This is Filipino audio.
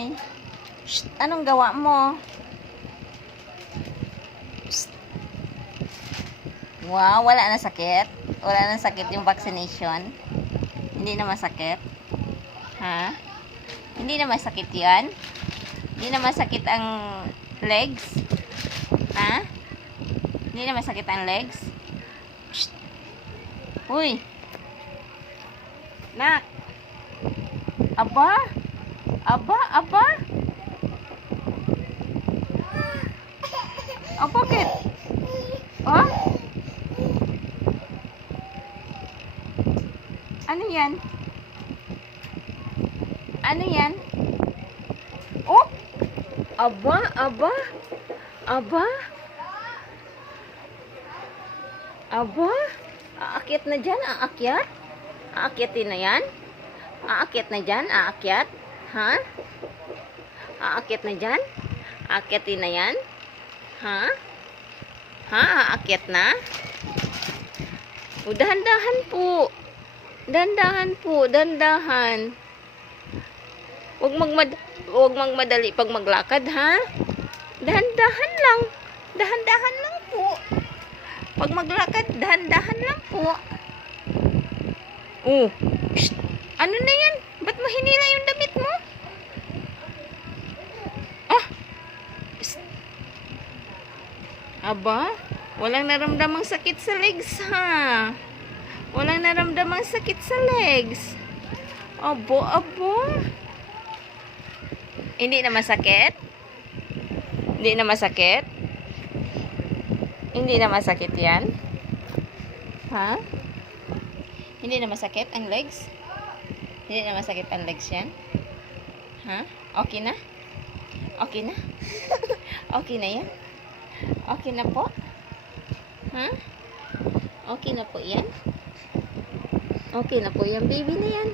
Hoy. Shh, anong gawa mo? Shh. Wow, wala na sakit? Wala na sakit yung vaccination? Hindi na masakit? Ha? Hindi na masakit yan? Hindi na masakit ang legs? Ha? Hindi na masakit ang legs? Shh. Uy. Nak. Aba? Aba? Aba? Oh, bakit? Oh? Ano yan? Ano yan? Oh? Aba? Aba? Aba? Aba? Aakyat na dyan? Aakyat? Aakyatin na yan? Aakyat na dyan? Aakyat? Ha? Aakyat na dyan? Aakyatin na yan? Ha? Ha? Aakyat na? O, dahan-dahan po. Dahan-dahan po. Dahan-dahan. Huwag magmadali pag maglakad, ha? Dahan-dahan lang. Dahan-dahan lang po. Pag maglakad, dahan-dahan lang po. Oh. Psst. Ano na yan? Ba't mo hinila yung damit mo? Ah. Psst. Aba, walang naramdamang sakit sa legs, ha? Walang naramdamang sakit sa legs. Abo, abo. Hindi na masakit? Hindi na masakit? Hindi na masakit yan? Ha? Hindi na masakit ang legs? Hindi na masakit ang legs yan? Ha? Okay na? Okay na? Okay na yan? Okay na po? Ha? Okay na po yan? Okay na po yan, baby na yan.